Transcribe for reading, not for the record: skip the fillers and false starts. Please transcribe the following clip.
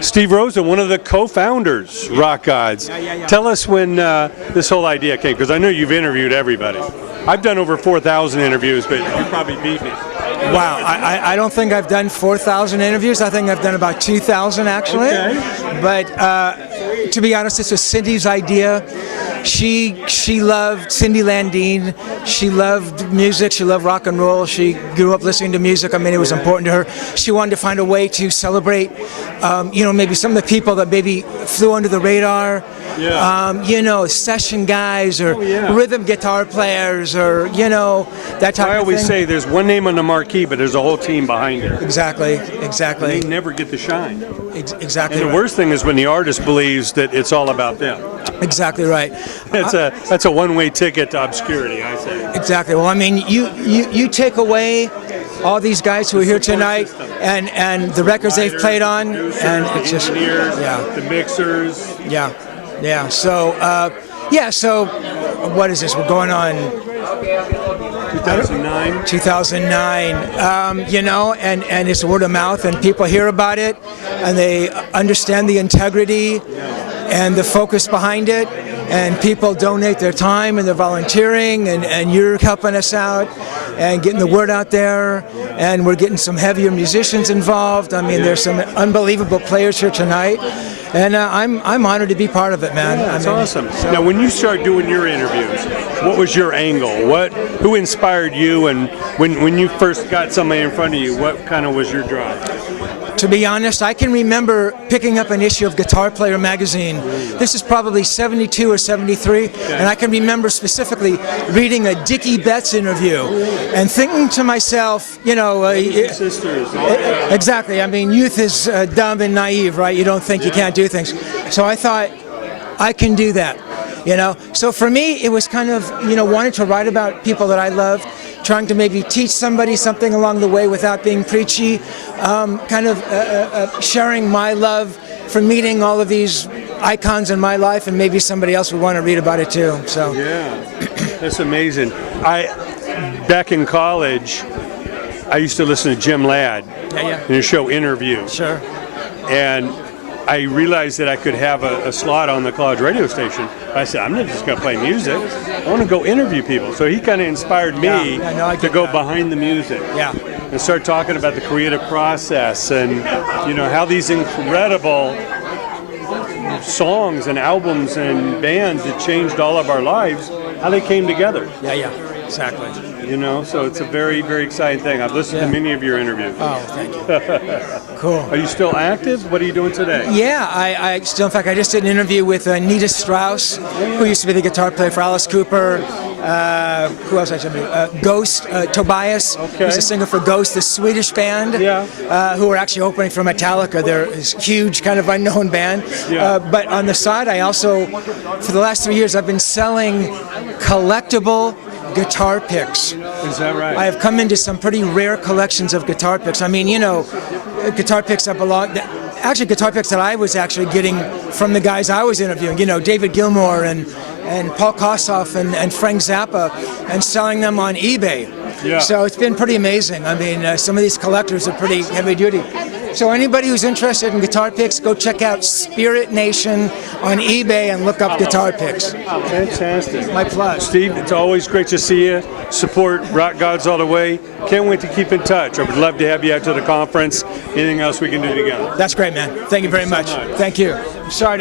Steve Rosen, one of the co-founders, RockGodz. Yeah. Tell us when this whole idea came, because I know you've interviewed everybody. I've done over 4,000 interviews, but you probably beat me. Wow, I don't think I've done 4,000 interviews. I think I've done about 2,000 actually. Okay. But to be honest, this was Cindy's idea. She loved Cindy Landine. She loved music. She loved rock and roll. She grew up listening to music. I mean, it was important to her. She wanted to find a way to celebrate, maybe some of the people that maybe flew under the radar. Yeah. Session guys or rhythm guitar players or, that type of thing. I always say there's one name on the marquee, but there's a whole team behind it. Exactly. And they never get the shine. Exactly. And the worst thing is when the artist believes that it's all about them. Exactly right. That's a one-way ticket to obscurity, I say. Exactly. Well, I mean, you take away all these guys who are here tonight and the records they've played on, and it's just the mixers. Yeah. So So what is this? We're going on 2009. 2009. And it's word of mouth, and people hear about it, and they understand the integrity and the focus behind it, and people donate their time and they're volunteering, and you're helping us out and getting the word out there, and we're getting some heavier musicians involved. I mean, there's some unbelievable players here tonight, and I'm honored to be part of it, man. That's awesome. Now, when you start doing your interviews, what was your angle? Who inspired you, and when you first got somebody in front of you, what kind of was your drive? To be honest, I can remember picking up an issue of Guitar Player magazine. This is probably 72 or 73, and I can remember specifically reading a Dickie Betts interview and thinking to myself, sisters. Exactly. I mean, youth is dumb and naive, right? You don't think you can't do things. So I thought, I can do that. So for me, it was kind of, wanting to write about people that I loved, trying to maybe teach somebody something along the way without being preachy, sharing my love for meeting all of these icons in my life, and maybe somebody else would want to read about it too. So that's amazing. Back in college, I used to listen to Jim Ladd in his show Interview. Sure. And I realized that I could have a slot on the college radio station. I said, I'm not just going to play music. I want to go interview people. So he kind of inspired me to go behind the music and start talking about the creative process and, how these incredible songs and albums and bands that changed all of our lives, how they came together. Yeah, exactly. So it's a very, very exciting thing. I've listened to many of your interviews. Oh, thank you. Cool. Are you still active? What are you doing today? Yeah, I still, in fact, I just did an interview with Nita Strauss, who used to be the guitar player for Alice Cooper. Who else I should be? Ghost, Tobias, who's a singer for Ghost, the Swedish band, who are actually opening for Metallica. They're this huge, kind of unknown band. But on the side, I also, for the last 3 years, I've been selling collectible guitar picks. Is that right? I have come into some pretty rare collections of guitar picks. I mean, guitar picks that belong, actually guitar picks that I was actually getting from the guys I was interviewing, David Gilmour and Paul Kossoff and Frank Zappa, and selling them on eBay. So it's been pretty amazing. I mean, some of these collectors are pretty heavy duty. So anybody who's interested in guitar picks, go check out Spirit Nation on eBay and look up guitar picks. Fantastic. My plus. Steve, it's always great to see you. Support RockGodz all the way. Can't wait to keep in touch. I would love to have you out to the conference. Anything else we can do together? That's great, man. Thank you very much. Thank you. Sorry to